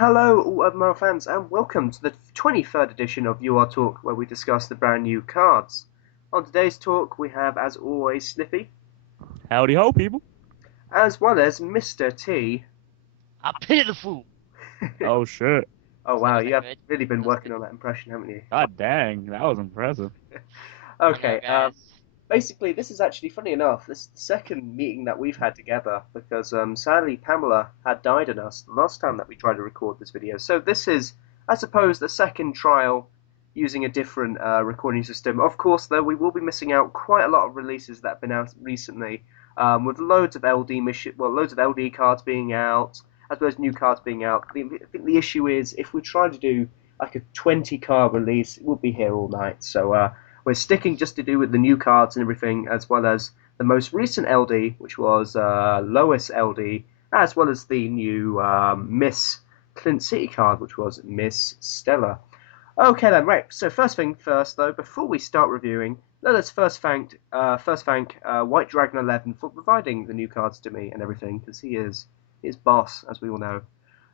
Hello, all Admiral fans, and welcome to the 23rd edition of UR Talk, where we discuss the brand new cards. On today's talk, we have, as always, Slippy, Howdy ho, people. as well as Mr. T. I pity the fool. Oh, shit. Oh, That wow, was you that have good? really been That was working good. on that impression, haven't you? God dang, that was impressive. I know, Okay, guys. basically, this is actually funny enough. This is the second meeting that we've had together because sadly Pamela had died on us the last time that we tried to record this video. So this is, I suppose, the second trial using a different recording system. Of course, though, we will be missing out quite a lot of releases that have been out recently, with loads of loads of LD cards being out, as well as new cards being out. I think the issue is if we try to do like a 20 card release, it will be here all night. So we're sticking just to do with the new cards and everything, as well as the most recent LD, which was Lois LD, as well as the new Miss Clint City card, which was Miss Stella. Okay then, right. So first thing first, though, before we start reviewing, let us first thank White Dragon 11 for providing the new cards to me and everything, because he is boss, as we all know,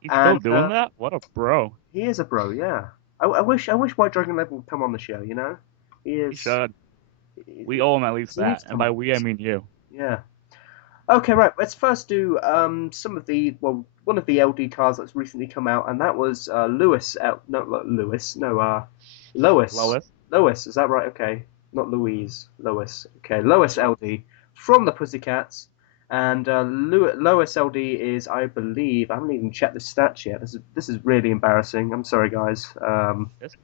He's still and doing that? What a bro. he is a bro, yeah. I wish White Dragon 11 would come on the show. He He is. should. He, We owe him at least he needs that. to And come by on. we, I mean you. Yeah. Okay, right. Let's first do some of the one of the LD cards that's recently come out, and that was Lois. Lois? Lois, is that right? Okay, not Louise. Lois. Okay, Lois LD from the Pussycats, and Lois LD is, I believe, I haven't even checked the stats yet. This is really embarrassing. I'm sorry, guys. This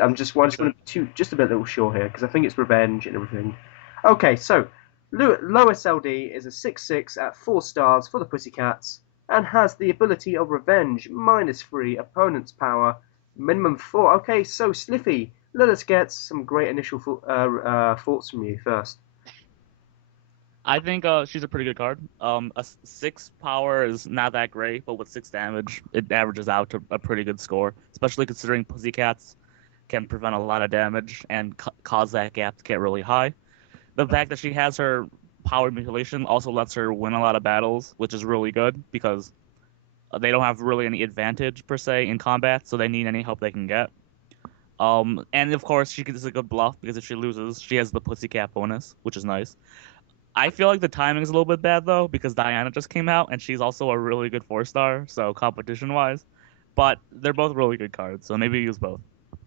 I just want to just a bit little short here because I think it's revenge and everything. Okay, so Lois LD is a 6/6 at 4 stars for the Pussycats and has the ability of revenge, -3 opponent's power, minimum 4. Okay, so Sliffy, let us get some great initial thoughts from you first. I think she's a pretty good card. A 6 power is not that great, but with 6 damage, it averages out to a pretty good score, especially considering Pussycats can prevent a lot of damage and cause that gap to get really high. The fact that she has her power manipulation also lets her win a lot of battles, which is really good because they don't have really any advantage per se in combat, so they need any help they can get. And of course, she gets a good bluff because if she loses, she has the Pussycat bonus, which is nice. I feel like the timing is a little bit bad though because Diana just came out and she's also a really good 4 star, so competition wise. But they're both really good cards, so maybe use both.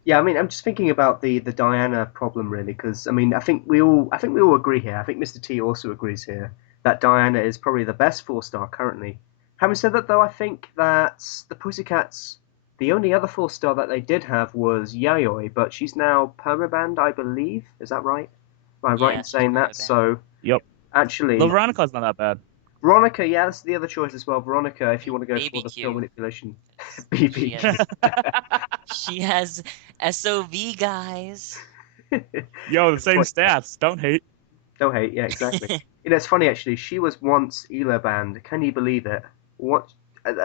Yeah, I mean, I'm just thinking about the Diana problem really, because I mean, I think we all agree here. I think Mr. T also agrees here that Diana is probably the best 4 star currently. Having said that, though, I think that the Pussycats, the only other 4 star that they did have was Yayoi, but she's now permabanned, I believe. Is that right? Am I right in Yeah, she's saying that? perma banned. So Yep. The actually, Veronica's not that bad. Veronica, yeah, that's the other choice as well. Veronica, if you want to go for Baby the pill Q, manipulation, 'cause she BB. has she has SOV, guys. Yo, the Good same point. stats. Don't hate. Don't hate, yeah, exactly. It's funny actually. She was once Ela banned. Can you believe it? What?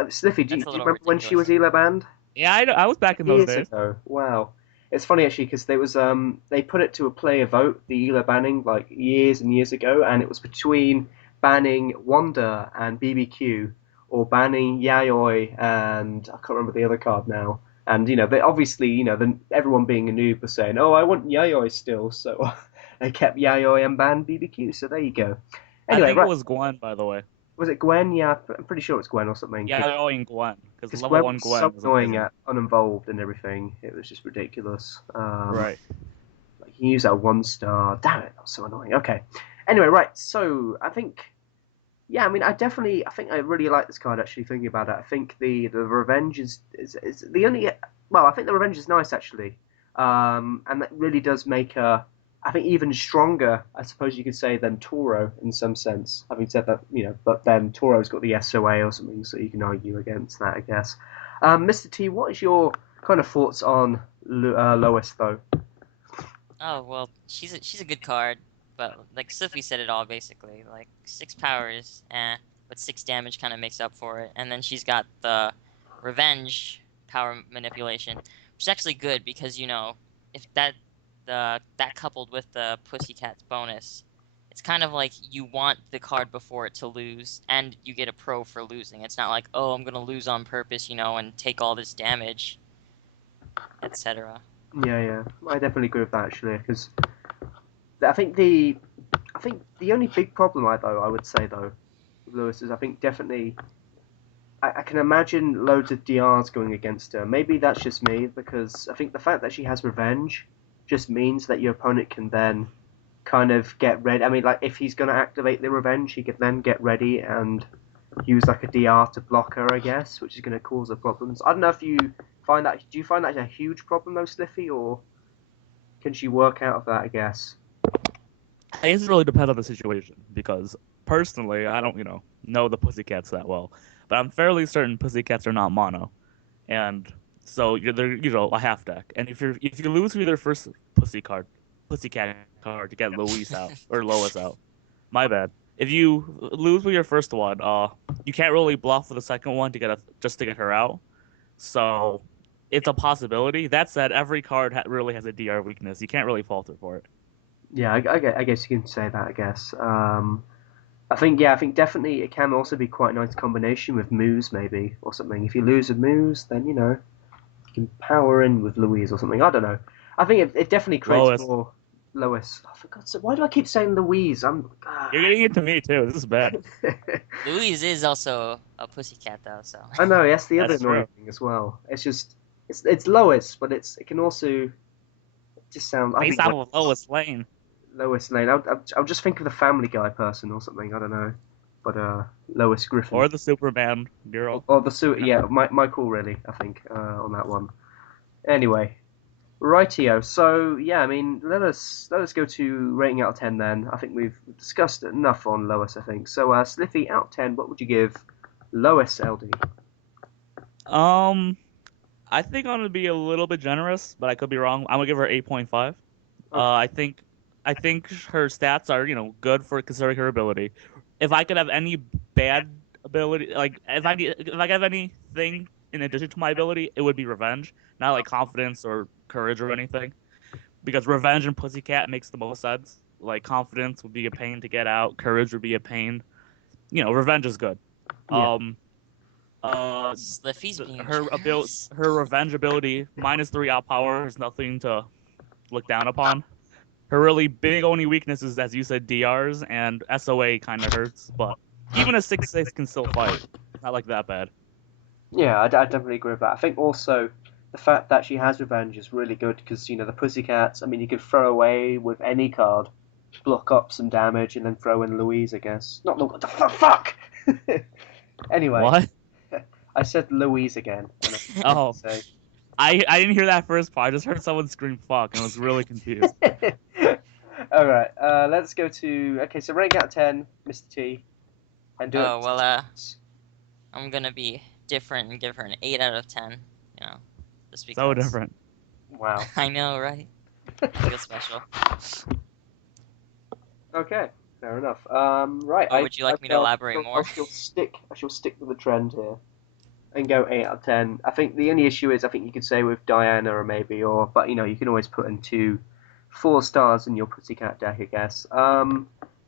Sniffy, do you, That's a do you little remember when she was ridiculous. Ela banned? Yeah, I was back in those Years days. ago. Wow. It's funny actually because they put it to a player vote, the Ela banning, like years and years ago, and it was between banning Wanda and BBQ or banning Yayoi and I can't remember the other card now. And they obviously, then everyone being a noob was saying, "Oh, I want Yayoi still," so they kept Yayoi and banned BBQ. So there you go. I Anyway, think it right. was Gwen, by the way. Was it Gwen? Yeah, I'm pretty sure it's Gwen or something. Yeah, they're going Gwen because Because level Gwen one was so Gwen is annoying amazing. at uninvolved and everything. It was just ridiculous. Right. Like you can use that 1 star. Damn it, that was so annoying. Okay. Anyway, right. So I think, yeah, I mean, I think I really like this card. Actually, thinking about it, I think the revenge is the only. Well, I think the revenge is nice actually, and that really does make her, I think, even stronger. I suppose you could say than Toro in some sense. Having said that, but then Toro's got the SOA or something, so you can argue against that, I guess. Mr. T, what is your kind of thoughts on Lois though? Oh well, she's a good card, but like Sophie said it all basically. Like 6 powers, but 6 damage kind of makes up for it. And then she's got the revenge power manipulation, which is actually good because if that coupled with the Pussycat's bonus, it's kind of like you want the card before it to lose, and you get a pro for losing. It's not like, oh, I'm gonna lose on purpose, and take all this damage, etc. Yeah, I definitely agree with that actually, because I think the only big problem I would say though with Lewis is I think definitely I can imagine loads of DRs going against her. Maybe that's just me because I think the fact that she has revenge just means that your opponent can then kind of get ready. I mean, like if he's going to activate the revenge, he could then get ready and use like a DR to block her, I guess, which is going to cause her problems. I don't know if you find that. Do you find that a huge problem though, Sliffy, or can she work out of that? I guess. I guess it really depends on the situation because personally, I don't, know the Pussycats that well, but I'm fairly certain Pussycats are not mono, and so they're, a half deck. And if you lose with their first Pussycat card to get Louise out or Lois out, my bad. If you lose with your first one, you can't really bluff with the second one just to get her out. So it's a possibility. That said, every card really has a DR weakness. You can't really falter for it. Yeah, I guess you can say that. I guess. I think definitely it can also be quite a nice combination with Moose maybe or something. If you lose a Moose, then you can power in with Louise or something. I don't know. I think it definitely creates Lois. more Lois. Oh, for God's sake, why do I keep saying Louise? You're getting it to me too. This is bad. Louise is also a pussycat, though, so. I know that's the other That's annoying true. thing as well. It's just it's Lois, but it can also just sound. I Based think off of Lois Lane. Lois Lane. I'll just think of the Family Guy person or something. I don't know, but Lois Griffin Or the Superman girl. or the suit. Yeah, Michael really. I think on that one. Anyway, rightio. So yeah, I mean, let us go to rating out of 10 then. I think we've discussed enough on Lois. I think so. Sliffy, out of 10, what would you give Lois LD? I think I'm gonna be a little bit generous, but I could be wrong. I'm gonna give her 8.5. Okay. I think her stats are, good for considering her ability. If I could have any bad ability, like if I could have anything in addition to my ability, it would be revenge, not like confidence or courage or anything. Because revenge and Pussycat makes the most sense. Like confidence would be a pain to get out, courage would be a pain. Revenge is good. Yeah. Sliffy's being Her generous. her revenge ability -3 out power is nothing to look down upon. Her really big only weakness is, as you said, DRs and SOA kind of hurts, but even a 6/6 can still fight. It's not like that bad. Yeah, I definitely agree with that. I think also the fact that she has revenge is really good because the Pussycats. I mean, you could throw away with any card, block up some damage, and then throw in Louise. I guess not the what the fuck. Anyway, What? I said Louise again. And I Oh, say. I didn't hear that first part. I just heard someone scream "fuck" and I was really confused. All right, let's go to okay. So rating out of 10, Mr. T, and do Oh, it. well, I'm gonna be different and give her an 8 out of 10. Just because. So different. Wow. I know, right? Feel special. Okay, fair enough. Right. Or would you like me to elaborate more? I shall stick with the trend here and go 8 out of 10. I think the only issue is I think you could say with Diana or maybe but you can always put in 4 stars in your Pussycat deck, I guess.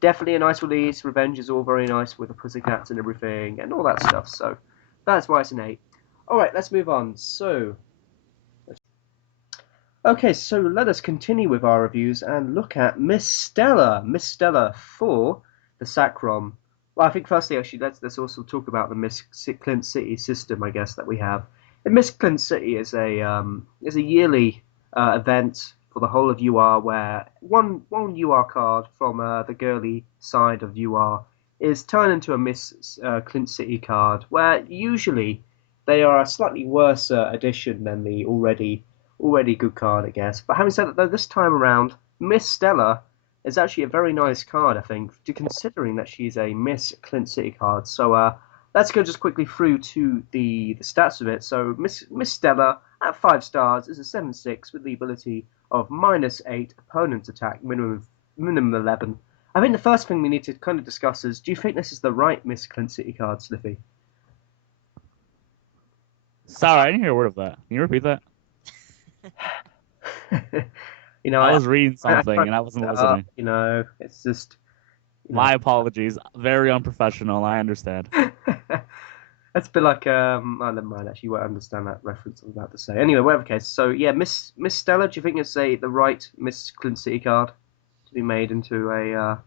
Definitely a nice release. Revenge is all very nice with the Pussycats and everything and all that stuff. So that's why it's an 8. All right, let's move on. Okay, so let us continue with our reviews and look at Miss Stella. Miss Stella for the Sacrom. Well, I think firstly, actually, let's also talk about the Miss Clint City system, I guess, that we have. And Miss Clint City is a yearly event for the whole of UR where one UR card from the girly side of UR is turned into a Miss Clint City card, where usually they are a slightly worse addition than the already good card, I guess. But having said that, though, this time around, Miss Stella is actually a very nice card, I think, considering that she's a Miss Clint City card. So let's go just quickly through to the stats of it. So Miss Stella at 5 stars is a 7/6 with the ability of -8 opponent's attack, minimum 11. I think the first thing we need to kind of discuss is: do you think this is the right Miss Clint City card, Sliffy? Sorry, I didn't hear a word of that. Can you repeat that? You know, I was reading I something tried and I to wasn't look it up, listening. it's just You My apologies. Very unprofessional. I understand. know. That's a bit like oh, never mind. Actually, you won't understand that reference I'm about to say. Anyway, whatever case. So yeah, Miss Stella, do you think it's the right Miss Clint City card to be made into a?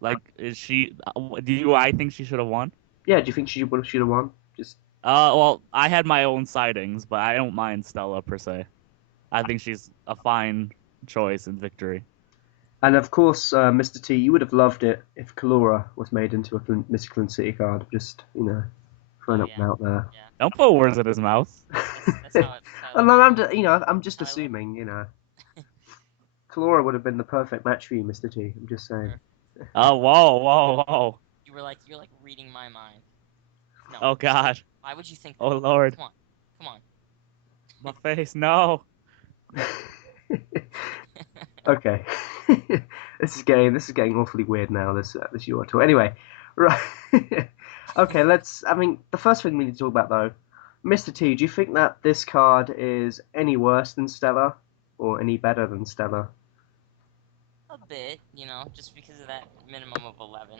Like, is she? Do you? I think she should have won. Yeah, do you think she should have won? Just Well, I had my own sightings, but I don't mind Stella per se. I think she's a fine choice in victory. and of course, Mr. T, you would have loved it if Kalora was made into a Miss Clint City card. Just throwing Oh, up yeah. and out there. Yeah. Don't put words in his mouth. That's how it. And I'm just, I'm just I love- assuming, Kalora would have been the perfect match for you, Mr. T. I'm just saying. Oh, whoa. You're like reading my mind. No. Oh God. Why would you think that? Oh Lord. Come on. My face. No. Okay. This is getting awfully weird now. This Euro tour. Anyway, right. Okay, I mean, the first thing we need to talk about though, Mr. T. Do you think that this card is any worse than Stella, or any better than Stella? A bit, just because of that minimum of 11.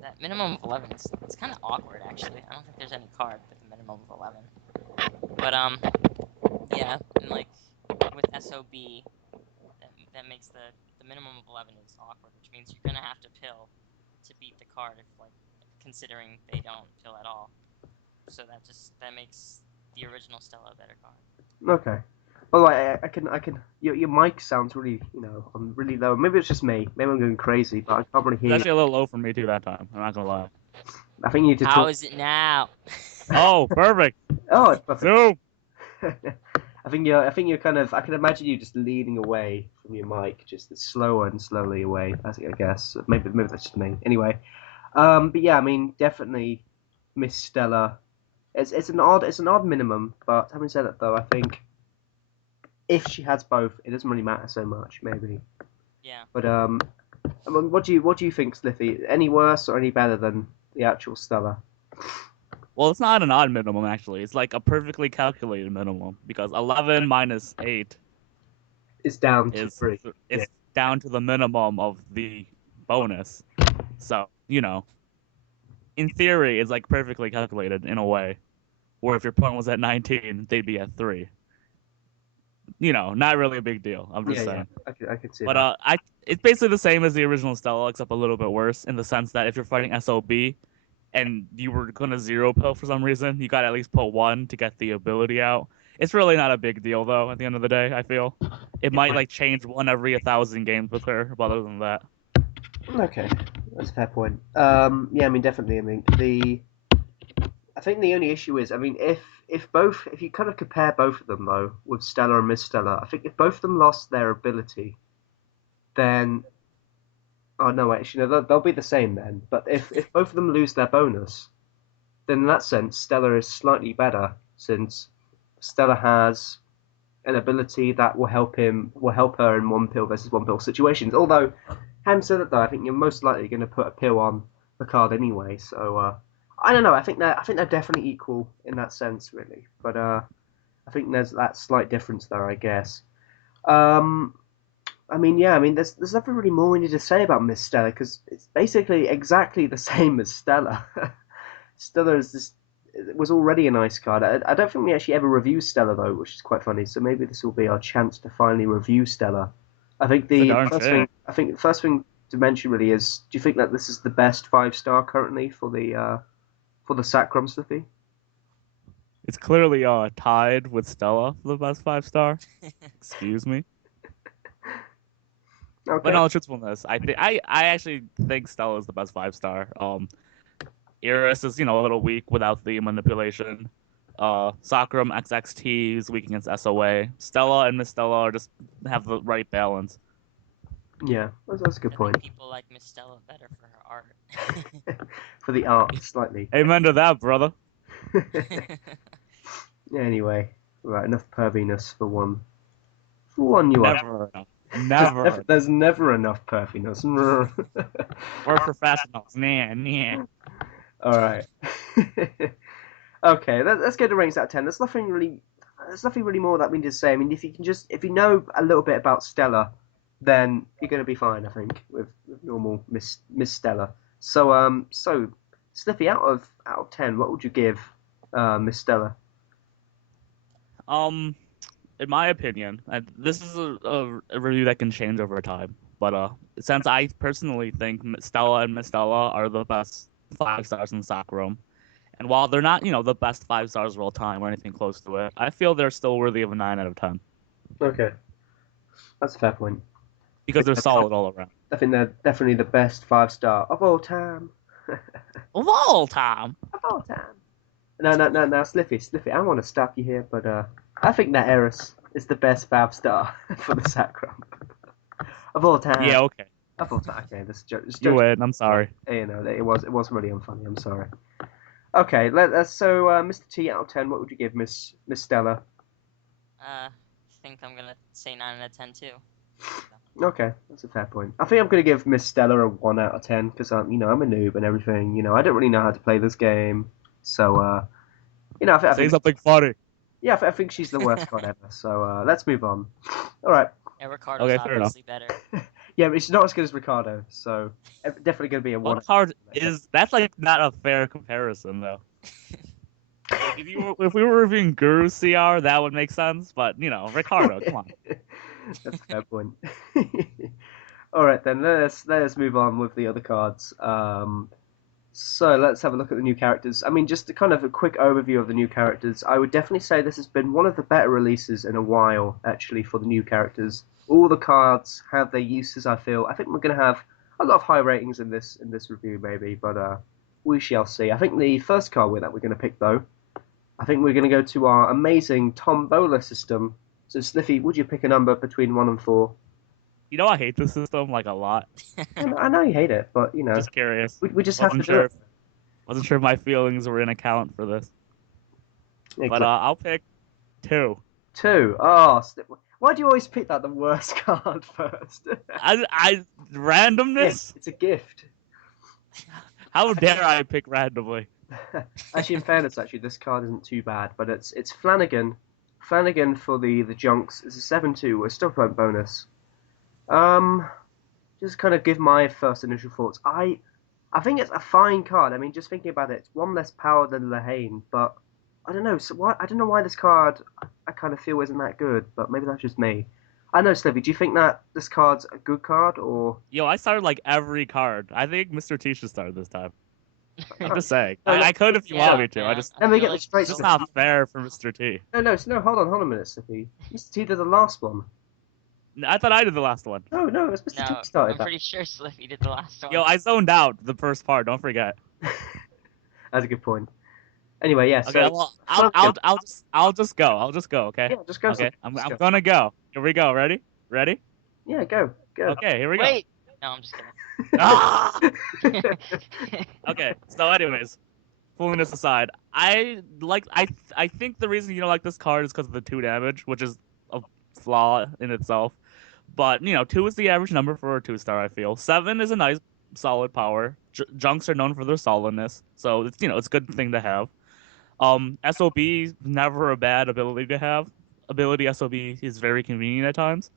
That minimum of 11 is it's kind of awkward, actually. I don't think there's any card with a minimum of 11. But, yeah, and, like, with SOB, that makes the minimum of 11 is awkward, which means you're going to have to pill to beat the card, if, like, considering they don't pill at all. So that makes the original Stella a better card. Okay. Well, I can. Your mic sounds really, I'm really low. Maybe it's just me. Maybe I'm going crazy, but I can't really It's hear actually you. a little low for me too that time. I'm not gonna lie. I think you need to How talk. is it now? Oh, perfect. Oh, it's perfect. Zoom. I think you're kind of. I can imagine you just leaning away from your mic, just slower and slowly away. I guess maybe that's just me. Anyway, but yeah, I mean, definitely Miss Stella. It's an odd minimum, but having said that though, I think if she has both, it doesn't really matter so much, maybe. Yeah. But I mean, what do you think, Sliffy? Any worse or any better than the actual Stella? Well, it's not an odd minimum actually. It's like a perfectly calculated minimum because 11 minus 8 It's down to is 3. it's down to the minimum of the bonus. So, in theory, it's like perfectly calculated in a way. Where if your point was at 19, they'd be at 3. Not really a big deal. I'm just saying. I could see But that. it's basically the same as the original Stella, except a little bit worse in the sense that if you're fighting SOB and you were gonna zero pill for some reason, you got to at least put 1 to get the ability out. It's really not a big deal though. At the end of the day, I feel it might like change 1 every 1,000 games with her. But other than that, Okay, that's a fair point. Yeah, I mean, definitely. I mean, I think the only issue is, I mean, if you kind of compare both of them though with Stella and Miss Stella, I think if both of them lost their ability, then oh no, actually no, they'll be the same then. But if both of them lose their bonus, then in that sense, Stella is slightly better since Stella has an ability that will help her in 1 pill versus 1 pill situations. Although, having said that though, I think you're most likely going to put a pill on the card anyway. So I don't know. I think they're definitely equal in that sense, really. But I think there's that slight difference there, I guess. I mean, yeah. I mean, there's nothing really more we need to say about Miss Stella because it's basically exactly the same as Stella. Stella was already a nice card. I don't think we actually ever reviewed Stella though, which is quite funny. So maybe this will be our chance to finally review Stella. I think it's a darn shame. the first thing to mention really is, do you think that this is the best 5-star currently for the Sacrum Slippy? it's clearly tied with Stella for the best 5-star. Excuse me. Okay. But no, truthfulness, I actually think Stella is the best 5-star. Iris is a little weak without the manipulation. Sakura XXT is weak against SOA. Stella and Miss Stella just have the right balance. Yeah, that's a good I point. think people like Miss Stella better for her art. For the art, slightly. Amen to that, brother. Anyway, right, enough perviness for one. For one, you are. Never enough. Never. There's never enough perviness. We're professionals. Nah. All right. Okay, let's go to ranks out of 10. There's nothing really more that we need to say. I mean, if you know a little bit about Stella, then you're going to be fine, I think, with normal Miss Stella. So Slippy, out of 10, what would you give Miss Stella? Um, in my opinion, and this is a review that can change over time, but since I personally think Stella and Miss Stella are the best 5 stars in Sakura, and while they're not, the best 5 stars of all time or anything close to it, I feel they're still worthy of a 9 out of 10 Okay, that's a fair point. because they're solid all around. I think they're definitely the best 5 star of all time. Of all time. Of all time. No, Slippy. I want to stop you here, but I think that Eris is the best 5 star for the Sacrum of all time. Yeah, okay. Of all time. Okay, this joke. You win. I'm sorry. It was really unfunny. I'm sorry. Okay, so Mr. T out of 10. What would you give Miss Stella? I think I'm gonna say 9 out of 10 too. Okay, that's a fair point. I think I'm going to give Miss Stella a 1 out of 10 because I'm a noob and everything. I don't really know how to play this game, so I Say think something funny. yeah, I think she's the worst card ever. So let's move on. All right. Yeah, Ricardo's Okay, fair enough. obviously better. Yeah, but she's not as good as Ricardo, so definitely going to be a 1. What card is that's like not a fair comparison though. Like if we were reviewing Guru CR, that would make sense, but Ricardo, come on. That's a fair point. All right, then let us move on with the other cards. So let's have a look at the new characters. I mean, just a kind of a quick overview of the new characters. I would definitely say this has been one of the better releases in a while, actually, for the new characters. All the cards have their uses, I feel. I think we're going to have a lot of high ratings in this review, maybe, but we shall see. I think the first card that we're going to pick, though, I think we're going to go to our amazing Tombola system. So, Sniffy, would you pick a number between 1 and 4? I hate this system like a lot. I know you hate it, but Just curious. we just have to Wasn't do it. Wasn't sure if my feelings were in account for this. But Exactly. I'll pick 2. 2. Oh, why do you always pick the worst card first? I randomness? Yes, it's a gift. How dare I pick randomly? Actually, in fairness, this card isn't too bad, but it's Flanagan. Flanagan for the Junks is a 7/2 with stop point bonus. Just kind of give my first initial thoughts. I think it's a fine card. I mean, just thinking about it, it's 1 less power than Lehane, but I don't know. So I don't know why this card I kind of feel isn't that good, but maybe that's just me. I know, Slivy. Do you think that this card's a good card or? Yo, I started like every card. I think Mr. T should start this time. I'm just saying. No, I could if you want me to. man. I just Let me feel get this straight, it's just Slivy. not fair for Mr. T. No. Hold on a minute, Slivy. Mr. T did the last one. I thought I did the last one. No, it was Mr. No, T started I'm that. pretty sure Slippy did the last one. Yo, I zoned out the first part. Don't forget. That's a good point. Anyway, yeah. Okay, So well, Flanagan. I'll just go. I'll just go. Okay. Yeah, just go. Okay. Slivy, I'm just go. gonna go. Here we go. Ready? Ready? Yeah, go. Okay. Here we go. Wait! No, I'm just kidding. Ah! Okay. So, anyways, fooling this aside, I think the reason you don't like this card is because of the 2 damage, which is a flaw in itself. But 2 is the average number for a 2-star. I feel 7 is a nice solid power. Junks are known for their solidness, so it's it's a good thing to have. SOB is never a bad ability to have. Ability SOB is very convenient at times.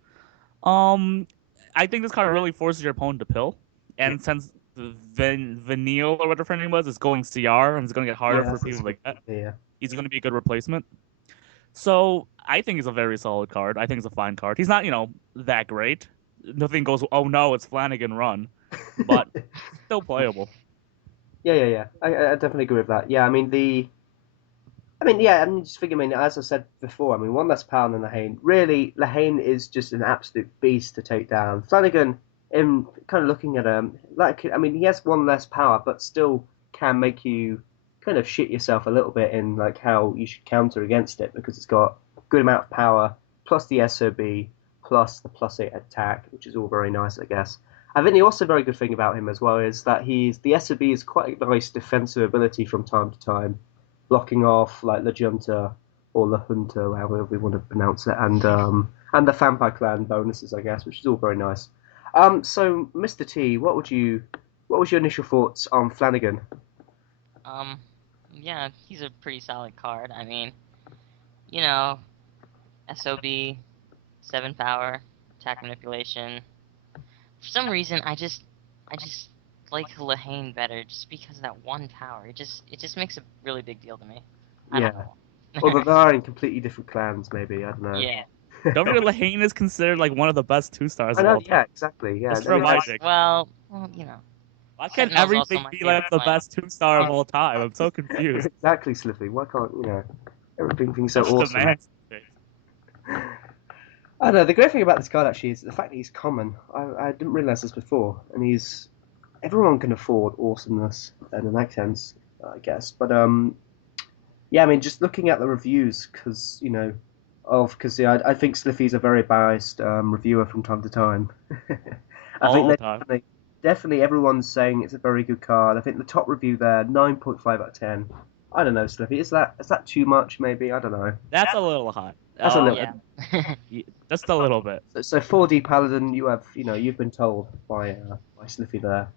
I think this card really forces your opponent to pill, and since Vanille or whatever her name was is going CR and it's going to get harder Yeah, for people like that, Yeah. he's going to be a good replacement. So I think he's a very solid card. I think it's a fine card. He's not that great. Nothing goes, oh no, it's Flanagan run, but still playable. Yeah. I definitely agree with that. Yeah, just thinking, as I said before, 1 less power than Lehane. Really, Lehane is just an absolute beast to take down. Flanagan, in kind of looking at him, he has 1 less power, but still can make you kind of shit yourself a little bit in like how you should counter against it because it's got a good amount of power plus the SOB plus the +8 attack, which is all very nice, I guess. I think the also very good thing about him as well is that the SOB is quite a nice defensive ability from time to time, blocking off like La Junta or La Junta, however we want to pronounce it, and the Vampire Clan bonuses, I guess, which is all very nice. So Mr. T, what was your initial thoughts on Flanagan? Yeah, he's a pretty solid card. SOB, 7 power, attack manipulation, For some reason, I just like Lahane better, just because of that one power. It just makes a really big deal to me. I don't Yeah. know. Although they are in completely different clans, maybe. I don't know. Yeah. Governor Lahane is considered like one of the best 2 stars I of know. all time. Yeah, exactly. Yeah. Just for They- Magic. Well, Why can't Sentinel's also everything my be favorite like the player. best 2 star of all time? I'm so confused. exactly, Slippy. Why can't everything being so That's the awesome? man. I know. The great thing about this card actually is the fact that he's common. I didn't realize this before, and everyone can afford awesomeness in that sense, I guess. But yeah, I mean, just looking at the reviews, because I think Sliffy's a very biased reviewer from time to time. I All think the that time. definitely everyone's saying it's a very good card. I think the top review there, 9.5 out of 10. I don't know, Sliffy. Is that too much? Maybe I don't know. That's a little hot. That's a little. Yeah. Just a little bit. So 4D Paladin, you've been told by Sliffy there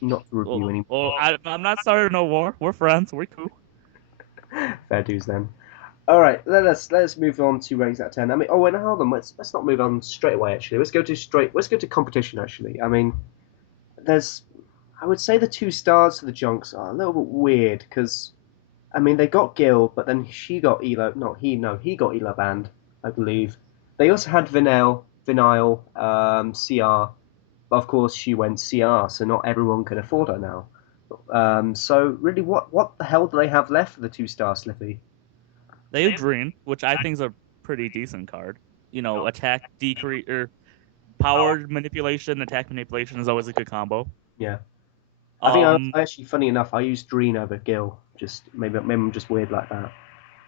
not to review any Well, I'm not starting no war. We're friends. We're cool. fair dues then. All right, let's move on to ratings out of 10. I mean, wait, hold on. Let's not move on straight away. Actually, let's go to competition. Actually, I mean, I would say the 2 stars for the Junks are a little bit weird because, I mean, they got Gil, but then she got Elo. He got Elo banned, I believe. They also had Vinyl, CR, but of course she went CR, so not everyone can afford her now. So really, what the hell do they have left for the 2 star Slippy? They have Green, which I think is a pretty decent card. Attack decrease or power manipulation, attack manipulation is always a good combo. Yeah. I think Um, I actually, funny enough, I used Dreen over Gil. Just maybe I'm just weird like that.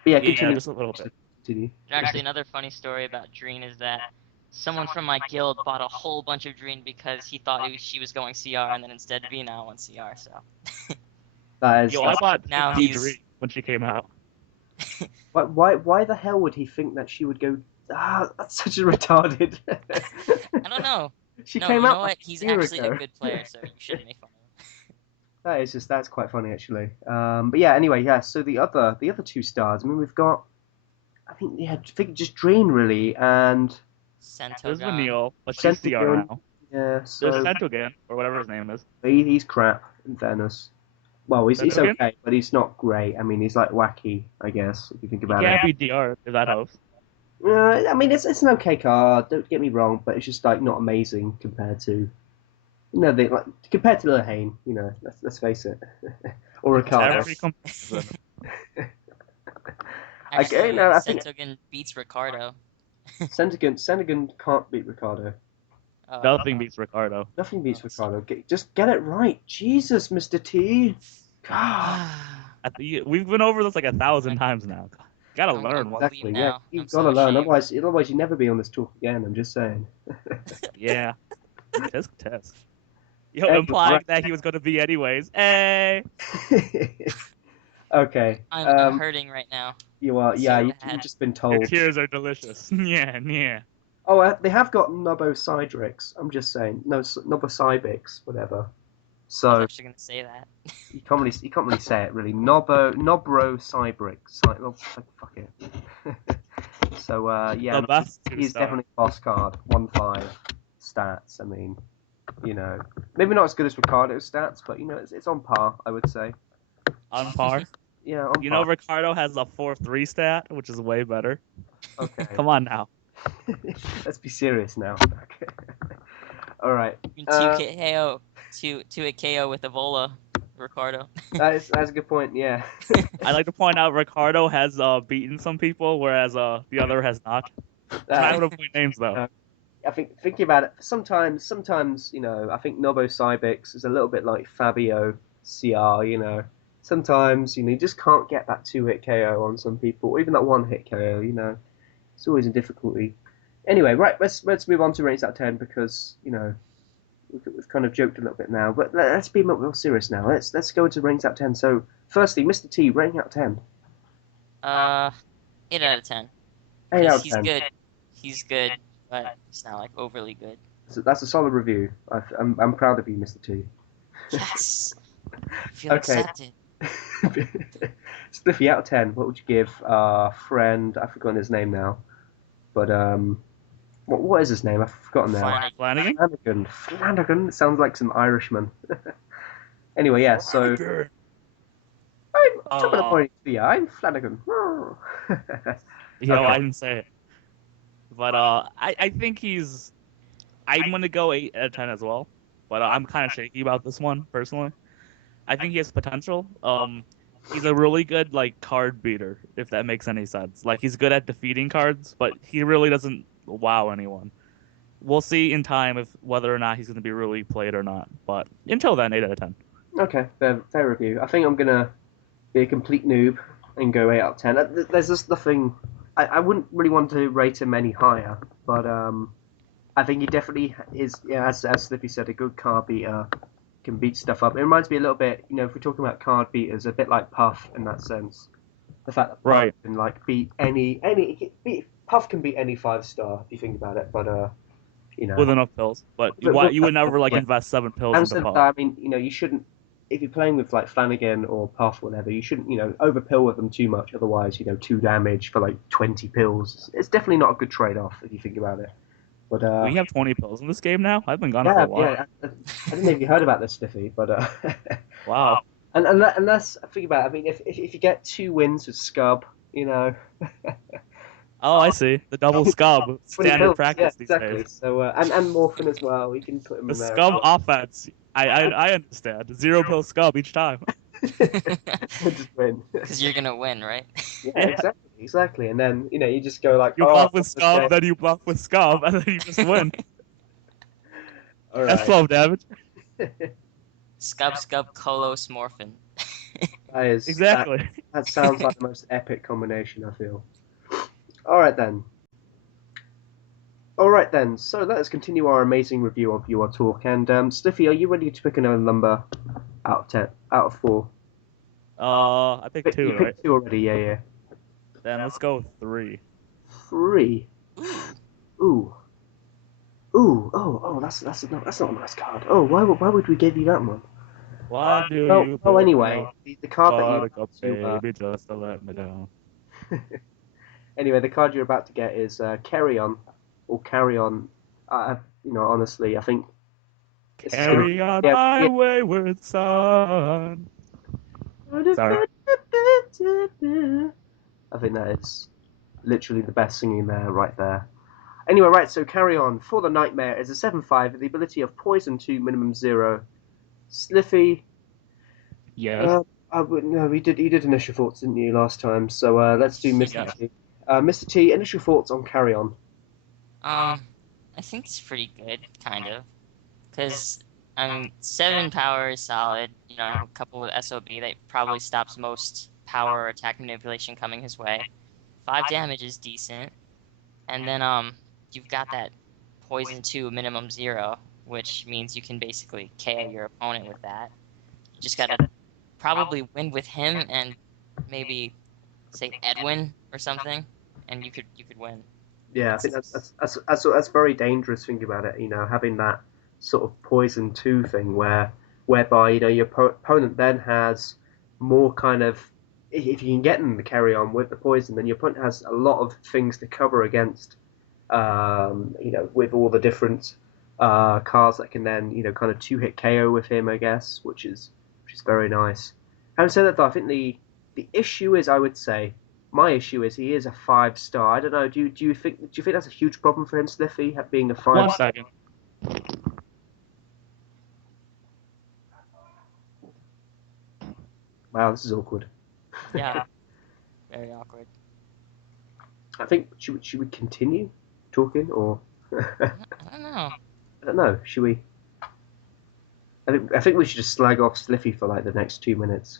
But yeah, yeah, continue. just a little bit. Continue. Actually, another funny story about Dreen is that someone from my guild bought a whole bunch of Dreen because he thought she was going CR, and then instead Vina went CR. So That is. Yo, I bought Now 50 he's- Dream when she came out. Why the hell would he think that she would go? Ah, that's such a retarded. I don't know. She No, came you out know like what? He's a year actually ago. a good player, so you shouldn't make fun of him. That's quite funny actually. But yeah, anyway, yeah. So the other 2 stars. I mean, we've got. I think just Drain really, and There's Sentogan. Vanille, but she's CR Centigon. now. yeah. There's So Sentogan, or whatever his name is. he's crap. In fairness, well, he's Centigon? okay, but he's not great. I mean, he's like wacky, I guess, if you think He about it. can't be DR if that helps. I mean, it's an okay card. Don't get me wrong, but it's just like not amazing compared to compared to Lehane. Let's face it, or Ricardo. Every comparison. Actually, no, I think Sentogan beats Ricardo. Sentigan can't beat Ricardo. Nothing beats Ricardo. Nothing beats Ricardo. Just get it right, Jesus, Mr. T. God. We've been over this like 1,000 times now. Gotta I'm learn one. Exactly. leave Yeah, now. you've I'm got to so learn. ashamed. Otherwise, you never be on this talk again. I'm just saying. Yeah. Tisk. Yo, Hey, implying right. that he was gonna be anyways. Hey. Okay. I'm hurting right now. You are. Yeah, so you've bad. just been Your told. tears are delicious. Yeah. Oh, they have got Nobo Cydrix. I'm just saying. No, Nobo Cybix, whatever. I was So actually gonna say that. you can't really say it really. Nobro Cybrix. Fuck it. So yeah, The best he's 2-star. definitely a boss card. 1/5 stats. I mean, maybe not as good as Ricardo's stats, but it's on par. I would say. On par. Yeah, on You par. know Ricardo has a 4-3 stat, which is way better. Okay. Come on now. Let's be serious now. All right. You can 2 KO, 2 KO with Evola, Ricardo. That's a good point. Yeah. I'd like to point out Ricardo has beaten some people, whereas the other has not. I'm not gonna point names though. I think thinking about it, sometimes I think Nobo Cybix is a little bit like Fabio CR. Sometimes you just can't get that 2-hit KO on some people, or even that 1-hit KO. It's always a difficulty. Anyway, right, let's move on to ratings out of 10 because we've kind of joked a little bit now, but let's be more serious now. Let's go into ratings out of 10. So, firstly, Mr. T, rating out of 10. 8 out of 10. 8 out of He's 10. good. He's good, but he's not like overly good. So that's a solid review. I'm proud of you, Mr. T. Yes. I feel Okay. accepted. Spliffy, out of 10, what would you give our friend? I've forgotten his name now, but What is his name? I've forgotten now. Flanagan. Flanagan? Flanagan. Flanagan sounds like some Irishman. Anyway, yeah. So Flanagan. I'm top of the Oh, point. Yeah, I'm Flanagan. yo, Okay. I didn't say it. But I think he's. I'm gonna go 8 out of 10 as well. But I'm kind of shaky about this one personally. I think he has potential. He's a really good like card beater, if that makes any sense. Like he's good at defeating cards, but he really doesn't wow anyone. We'll see in time if whether or not he's going to be really played or not. But until then, 8 out of 10. Okay. Fair review. I think I'm gonna be a complete noob and go 8 out of 10. There's just nothing. I wouldn't really want to rate him any higher, but I think he definitely is. Yeah, as Slippy said, a good card beater. Can beat stuff up. It reminds me a little bit, if we're talking about card beaters, a bit like Puff in that sense. The fact that Puff Right. can like beat Puff can beat any 5 star if you think about it. But With enough pills. But you would never like invest 7 pills into instead of Puff. that, I mean, you shouldn't. If you're playing with like Flanagan or Puff, or whatever, you shouldn't, overpill with them too much. Otherwise, 2 damage for like 20 pills. It's definitely not a good trade-off if you think about it. But We have 20 pills in this game now. I've been gone for a while. yeah. I don't know if you heard about this, Stiffy, but Wow. And unless think about it, I mean, if you get 2 wins with Scub, Oh, I see. The double scub 20 standard kills, practice yeah, these exactly. days. So and Morphin as well, we can put him The in there. scub offense. I understand. 0 pill scub each time. Just win. Because you're gonna win, right? Yeah, exactly. And then you just go like, You oh, buff with okay. scub, then you buff with scub, and then you just win. All That's right. 12 damage. Scub Kolos Morphin. That is Exactly. That sounds like the most epic combination, I feel. All right then. So let us continue our amazing review of Your Talk. And Stiffy, are you ready to pick another number out of 10, out of 4? I picked You 2, right? picked 2 already, yeah. Then let's go with 3. 3. Ooh. Oh, that's not a nice card. Oh, why would we give you that one? Why do you? Oh, anyway, the card that Buttercup you baby, just to let me down. anyway, the card you're about to get is Carry On, or Carry On. Honestly, I think Carry on yeah, my yeah. wayward son. Sorry. I think that is literally the best singing there, right there. Anyway, right, so Carry On. For the Nightmare is a 7/5 with the ability of Poison 2, minimum 0. Sliffy. Yes. No, he did initial thoughts, didn't you, last time? So let's do Mr. Yes. T. Mr. T, initial thoughts on Carry On. I think it's pretty good, kind of. Because, 7 power is solid, coupled with SOB that probably stops most power or attack manipulation coming his way. 5 damage is decent. And then, you've got that Poison 2 minimum 0, which means you can basically KO your opponent with that. You just gotta probably win with him and maybe, say, Edwin or something, and you could win. Yeah, I think that's very dangerous. Think about it. Having that sort of Poison 2 thing whereby your opponent then has more kind of, if you can get them to carry on with the poison, then your opponent has a lot of things to cover against. With all the different cards that can then kind of 2-hit KO with him, I guess, which is very nice. Having said that, though, I think the issue is, I would say, my issue is he is a 5-star. I don't know. Do you think that's a huge problem for him, Sliffy, being a 5? 1 second. Wow, this is awkward. Yeah. Very awkward. I think should we continue talking or I don't know. I don't know. Should we? I think we should just slag off Sliffy for like the next 2 minutes.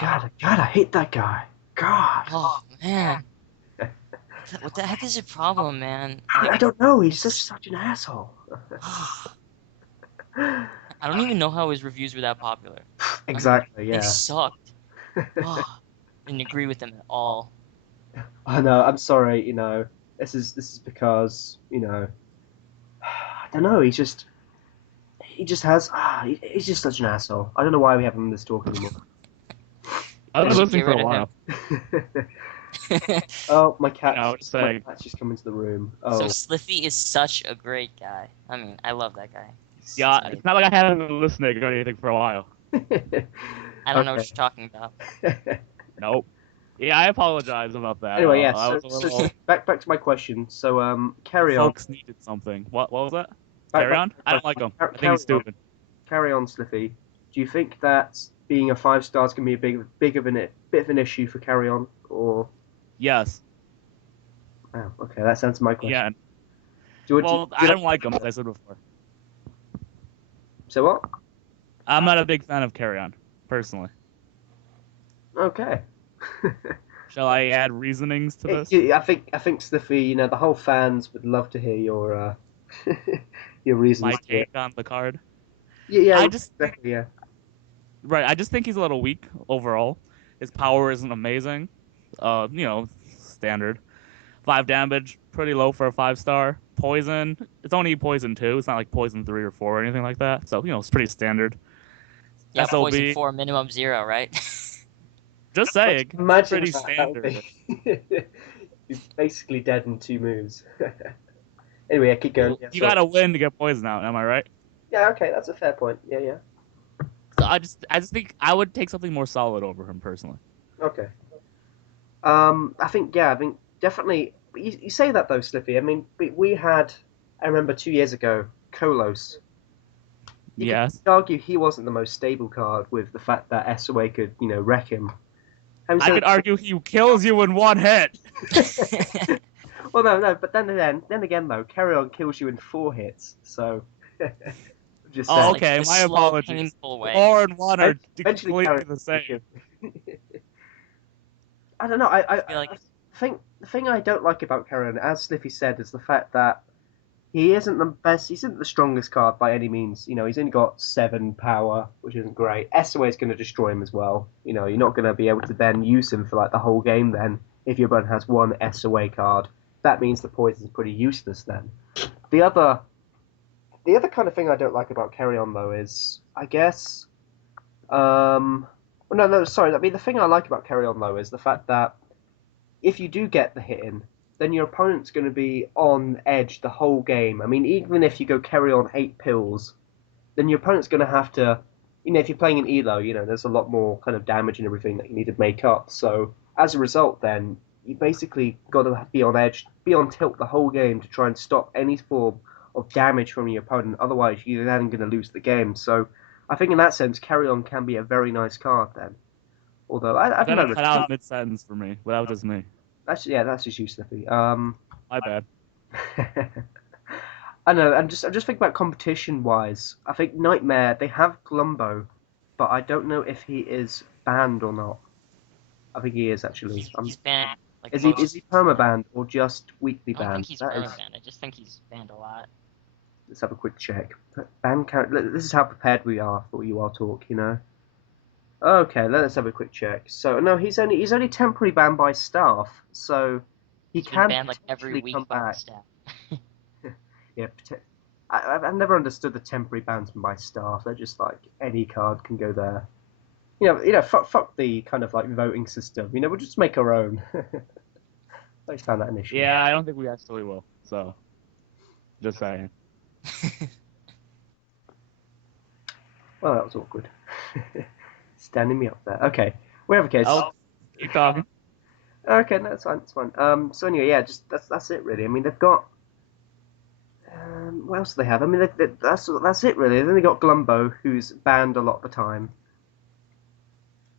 God, I hate that guy. God. Oh, man. What the heck is your problem, man? I don't know. He's such an asshole. I don't even know how his reviews were that popular. Exactly. They Yeah. sucked. Didn't agree with them at all. I know. I'm sorry. This is because I don't know. He just has. He's just such an asshole. I don't know why we have him in this talk anymore. I've been should listening get for a rid of while. Oh, my cat! Just My saying. cat's just come into the room. So Oh. Sliffy is such a great guy. I mean, I love that guy. He's Yeah, amazing. it's not like I haven't been listening or anything for a while. I don't know what you're talking about. Nope. Yeah, I apologize about that. Anyway, yeah. I So, was a little. back to my question. So, carry on. Folks needed something. What was that? Back Carry to on? my I don't question. like him. I think Carry he's on. stupid. Carry on, Sliffy. Do you think that being a 5 star is going to be a bit of an issue for carry on, or? Yes. Oh, okay, that answers my question. Yeah. Do you, Well, I don't like him, as I said before. So what? I'm not a big fan of Carry On, personally. Okay. Shall I add reasonings to this? I think Sliffy, the whole fans would love to hear your your reasons. My take on the card. Yeah, I just think, exactly. Yeah. right. I just think he's a little weak overall. His power isn't amazing. Standard. 5 damage, pretty low for a 5 star. Poison, it's only poison 2. It's not like poison 3 or 4 or anything like that. So it's pretty standard. Yeah, SLB, poison 4, minimum 0, right? just saying, Imagine pretty that would standard. be You're basically dead in 2 moves. Anyway, I keep going. Yeah, You sorry. gotta win to get poison out. Am I right? Yeah, okay, that's a fair point. Yeah, yeah. So I just think I would take something more solid over him personally. Okay. I think definitely. You say that though, Slippy. I mean, we had. I remember 2 years ago, Kolos. You Yes. could argue he wasn't the most stable card with the fact that SOA could, wreck him. I could argue he kills you in 1 hit. Well, no, but then again though, Carry On kills you in 4 hits, so. Just Oh, saying. Like okay. the My slow, apologies. painful way. 4 and 1 are Eventually completely Carry the same. I don't know. I feel like think the thing I don't like about Carry On, as Sliffy said, is the fact that he isn't the best. He isn't the strongest card by any means. He's only got 7 power, which isn't great. SOA is going to destroy him as well. You're not going to be able to then use him for like the whole game. Then, if your opponent has 1 SOA card, that means the poison's pretty useless. Then, the other kind of thing I don't like about Carry On though is, I guess, no, sorry. I mean, the thing I like about Carry On though is the fact that if you do get the hit in, then your opponent's going to be on edge the whole game. I mean, even if you go Carry On 8 pills, then your opponent's going to have to, if you're playing an elo, there's a lot more kind of damage and everything that you need to make up. So as a result, then you basically got to be on edge, be on tilt the whole game to try and stop any form of damage from your opponent. Otherwise, you're then going to lose the game. So I think in that sense, Carry On can be a very nice card then. Although I Then think it cut out mid-sentence for me, but that was just me. that's just you, Slippy. My bad. I know. I'm just thinking about competition wise. I think Nightmare they have Glumbo, but I don't know if he is banned or not. I think he is actually. he's banned. Like Is most, he perma banned or just weekly I don't banned? think he's That perma is- banned. I just think he's banned a lot. Let's have a quick check. Ban character. This is how prepared we are for UR talk. Okay, let's have a quick check. So no, he's only temporary banned by staff, so he He's been can banned like every potentially week come by the back. staff. Yeah, I've never understood the temporary bans by staff. They're just like any card can go there. Fuck the kind of like voting system. We'll just make our own. I always found that an issue. Yeah, I don't think we actually will. So, just saying. Well, that was awkward. Standing me up there. Okay, whatever case. I'll keep talking. Okay, no, it's fine. It's fine. So anyway, yeah, just that's it really. I mean, they've got. What else do they have? I mean, that's it really. Then they got Glumbo, who's banned a lot of the time.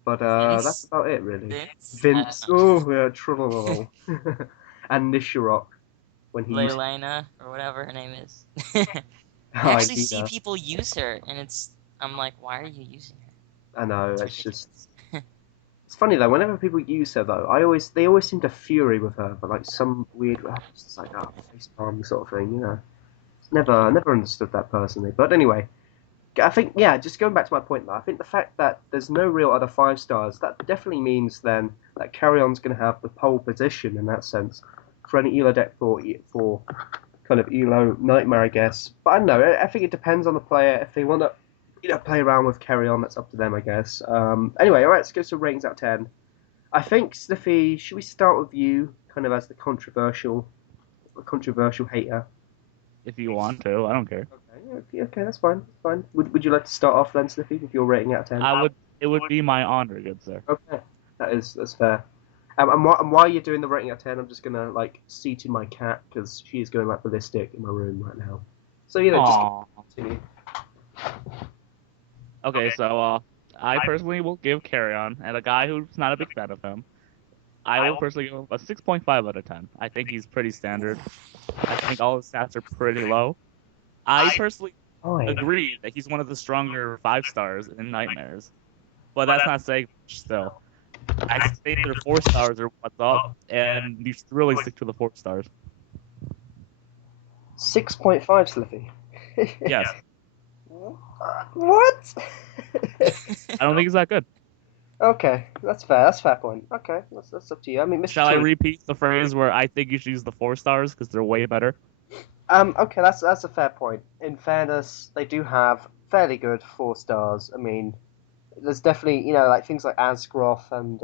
But Vince? that's about it really. Vince? Vince, oh yeah, trouble. And Nishirok when he used. Leilana, or whatever her name is. Oh, I I actually do see that. people use her, and I'm like, why are you using her? I know. It's It's just. ridiculous. It's funny though. Whenever people use her though, they always seem to fury with her, but like some weird, it's like face palm sort of thing. Never understood that personally. But anyway, I think just going back to my point though, I think the fact that there's no real other 5 stars, that definitely means then that Carry On's going to have the pole position in that sense for any Elo deck for kind of Elo Nightmare, I guess. But I don't know. I think it depends on the player. If they want to play around with Carry On, that's up to them, I guess. Anyway, all right, let's go to ratings out of 10. I think, Sliffy, should we start with you, kind of as the controversial hater? If you want to, I don't care. Okay, that's fine. That's fine. Would you like to start off then, Sliffy, with your rating out of 10? I would. It would be my honor, good sir. Okay, that's fair. And while you're doing the rating out of 10, I'm just gonna like see to my cat because she is going like ballistic in my room right now. So just Aww. continue. Okay, so I personally will give Carry On, and a guy who's not a big fan of him, I will personally give him a 6.5 out of 10. I think he's pretty standard. I think all his stats are pretty low. I personally Fine. agree that he's one of the stronger 5 stars in Nightmares, but that's not saying much still. I say their 4 stars are what's up, and you should really stick to the 4 stars. 6.5, Sliffy. Yes, What? I don't think he's that good. Okay, that's fair. That's a fair point. Okay, that's up to you. I mean, Mr. Shall I T. repeat the phrase where I think you should use the 4 stars because they're way better? Okay, that's a fair point. In fairness, they do have fairly good 4 stars. I mean, there's definitely like things like Asgroth and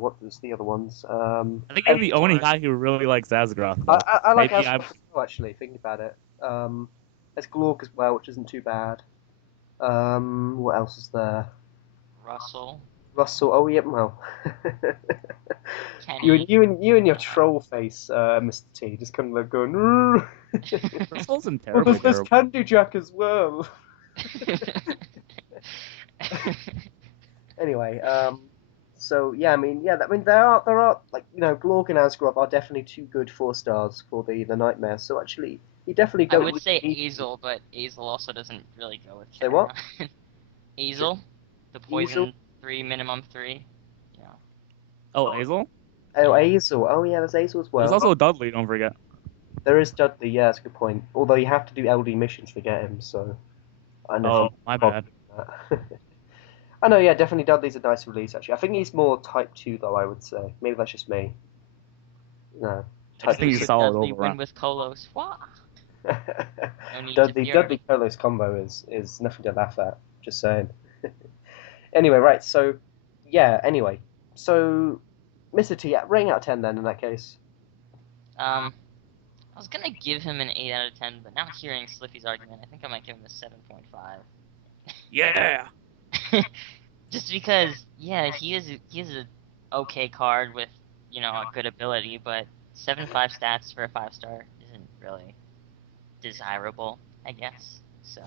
what was the other ones? I think you're the only guy who really likes Azgroth, though. I like Maybe Asgroth I'm. as well, actually. Thinking about it, there's Glork as well, which isn't too bad. What else is there? Russell, Russell. Oh yeah, well. Kenny. You and your troll face, Mr. T, just kind of like going. "Rrr." Russell's in Well, terribly there's terrible. Candy Jack as well. Anyway, so yeah, I mean, there are like Glorg and Asgrove are definitely 2 good 4 stars for the Nightmare. So actually, you definitely I don't. would say really need- Azel, but Azel also doesn't really go with Say what? Carrion. Azel, the poison 3, minimum 3. Yeah. Oh, Hazel? Oh, Azel. Oh yeah, there's Azel as well. There's also Dudley, don't forget. There is Dudley. Yeah, that's a good point. Although you have to do LD missions to get him, so I know. Oh, my bad. I know. Yeah, definitely Dudley's a nice release. Actually, I think he's more Type 2 though. I would say maybe that's just me. No. I just think he's Should solid Dudley overall. win with Kolos? What? need to Dudley fear. Dudley Kolos combo is nothing to laugh at. Just saying. Anyway, right. So yeah. Anyway, so Mr. T, rating out of 10 then in that case. I was gonna give him an 8 out of 10, but now hearing Sliffy's argument, I think I might give him a 7.5. Yeah! Just because, yeah, he is a okay card with a good ability, but 7.5 stats for a 5-star isn't really desirable, I guess. So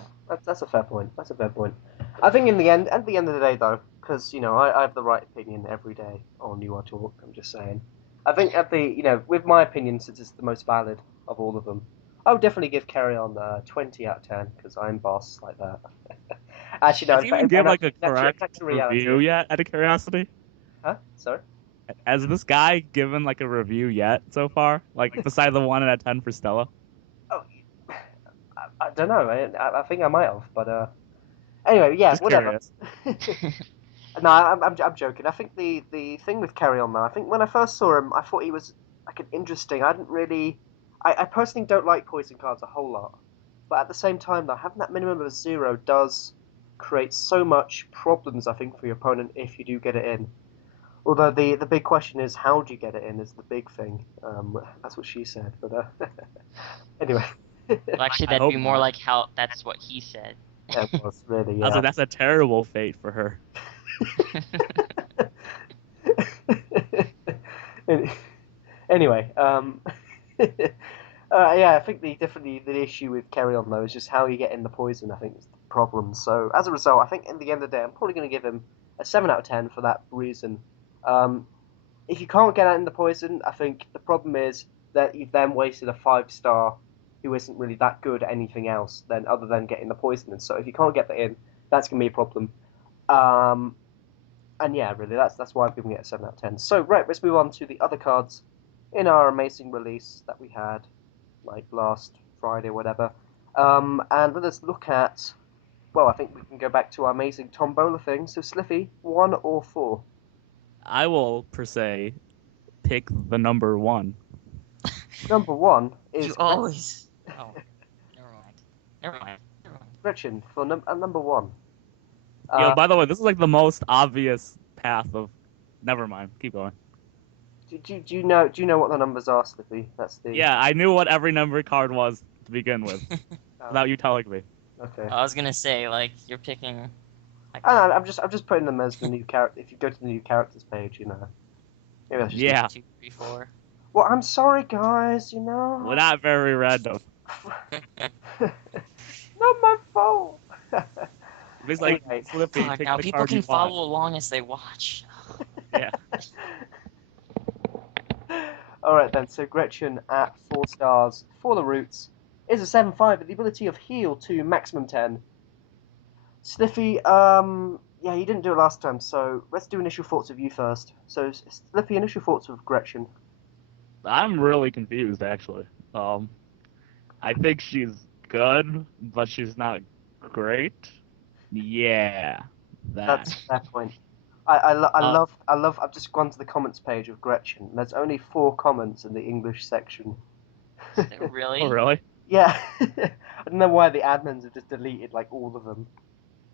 That's a fair point. That's a fair point. I think at the end of the day though, because I have the right opinion every day on You Are Talk. I'm just saying. I think with my opinion, since it's the most valid of all of them, I would definitely give Carry On 20 out of 10 because I'm boss like that. Actually, no. Has he even give like a correct that's reality. review yet, out of curiosity? Huh? Sorry. Has this guy given like a review yet so far? Like, beside the 1 out of 10 for Stella? Oh, I don't know. I think I might have, but anyway, yeah, Just whatever. curious. No, I'm joking. I think the thing with Carry On though, I think when I first saw him, I thought he was like an interesting. I didn't really. I personally don't like poison cards a whole lot, but at the same time though, having that minimum of 0 does create so much problems. I think for your opponent if you do get it in. Although the big question is how do you get it in is the big thing. That's what she said. But anyway. well, actually, that'd hope be more not. like how that's what he said. Yeah, it was really. I was Yeah. like, that's a terrible fate for her. Anyway, yeah, I think the issue with Carry On though is just how you get in the poison. I think is the problem. So as a result, I think in the end of the day, I'm probably going to give him a 7 out of 10 for that reason. If you can't get out in the poison, I think the problem is that you've then wasted a 5-star who isn't really that good at anything else then other than getting the poison. And so if you can't get that in, that's going to be a problem. And yeah, really, that's why I'm giving it a 7 out of 10. So, right, let's move on to the other cards in our amazing release that we had, like, last Friday or whatever. And let us look at, well, I think we can go back to our amazing Tombola thing. So, Sliffy, 1 or 4? I will, per se, pick the number 1. Number 1 is You always. Oh, never mind. Never mind. Gretchen for number 1. Yo, by the way, this is like the most obvious path of Never mind. Keep going. Do you know what the numbers are, Slippy? That's the. Yeah, I knew what every numbered card was to begin with, Oh, without you telling me. okay. I was gonna say like you're picking. Like, I know, I'm just putting them as the new character. If you go to the new characters page, you know. Maybe that's just Yeah, 2, 3, 4. Well, I'm sorry, guys. You know. well, not very random. Not my fault. It's like Anyway. Slippy, Fuck, pick now the people card can you want. follow along as they watch. Yeah. Alright then, so Gretchen at 4 stars for the roots is a 7-5 with the ability of heal to maximum 10. Sliffy, yeah, you didn't do it last time, so let's do initial thoughts of you first. So, Sliffy, initial thoughts of Gretchen. I'm really confused, actually. I think she's good, but she's not great. Yeah, That's that. a fair point. I love, I've just gone to the comments page of Gretchen. There's only 4 comments in the English section. Really? Oh, really? Yeah, I don't know why the admins have just deleted like all of them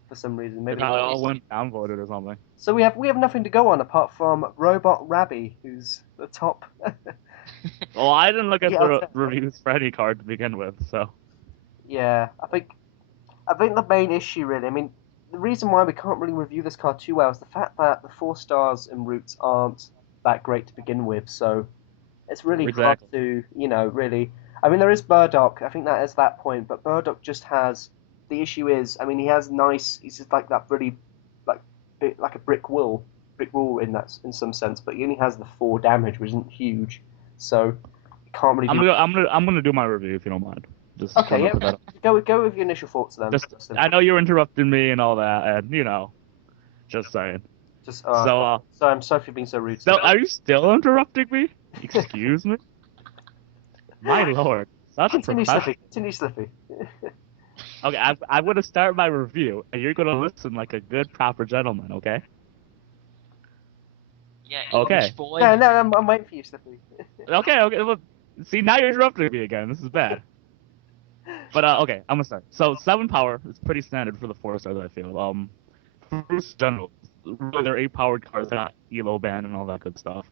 for some reason. They Maybe. probably all went downvoted or something. So we have nothing to go on apart from Robot Rabby, who's the top. Well, I didn't look at Yeah, the reviews for any card to begin with, so. Yeah, I think the main issue really, I mean, the reason why we can't really review this card too well is the fact that the 4 stars and roots aren't that great to begin with. So it's really hard Exactly. to, you know, really. I mean, there is Burdock. I think that is that point, but Burdock just has. The issue is, I mean, he has nice. He's just like that really, like, like a brick wall in that in some sense. But he only has the 4 damage, which isn't huge. So you can't really. I'm gonna do my review if you don't mind. Just Okay, wanna yeah. put that up. Go with your initial thoughts then. Just, Justin. I know you're interrupting me and all that, and you know, just saying. Just So, so I'm sorry for being so rude. so are you still interrupting me? Excuse me. My lord, such a Continue, professional. Slippy. Continue, Slippy. Okay, I'm gonna start my review, and you're gonna listen like a good, proper gentleman. Okay? Yeah, Okay. English boy. No, I'm waiting for you, Slippy. Okay. Well, see, now you're interrupting me again. This is bad. But okay, I'm gonna start. So 7 power is pretty standard for the 4 stars, I feel. Bruce General, really they're 8 powered cards, they're not elo band and all that good stuff.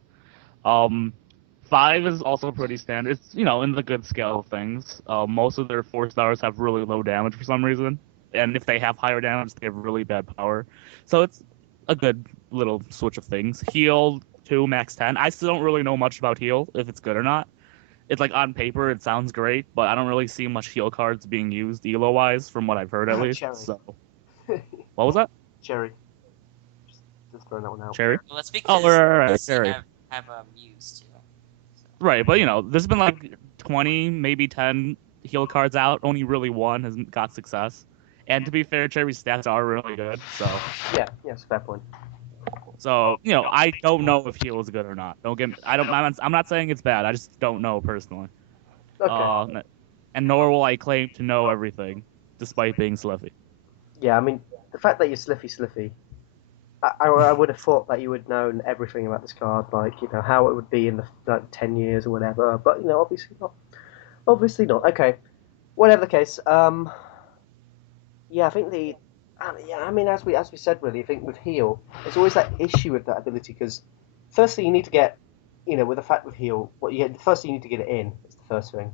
5 is also pretty standard. It's, you know, in the good scale of things. Most of their 4 stars have really low damage for some reason, and if they have higher damage, they have really bad power. So it's a good little switch of things. Heal 2, max 10. I still don't really know much about heal, if it's good or not. It's like on paper it sounds great, but I don't really see much heal cards being used elo wise from what I've heard at least. Cherry. So what was that? Cherry. Just throwing that one out. Cherry? Well, that's because Oh, right, they Cherry. have Muse too. So. Right, but you know, there's been like 20, maybe 10 heal cards out. Only really one has got success. And to be fair, Cherry's stats are really good. Yeah, yes, fair point. So you know, I don't know if heal is good or not. Don't get me. I'm not saying it's bad. I just don't know personally. Okay. And nor will I claim to know everything, despite being Sliffy. Yeah, I mean, the fact that you're Sliffy, I would have thought that you would know everything about this card, like, you know, how it would be in the like, 10 years or whatever, but, you know, obviously not. Obviously not. Okay. Whatever the case, yeah, I think yeah, I mean, as we said, really, I think with heal, there's always that issue with that ability because, firstly, you need to get, you know, with the fact with heal, what you the first thing you need to get it in is the first thing,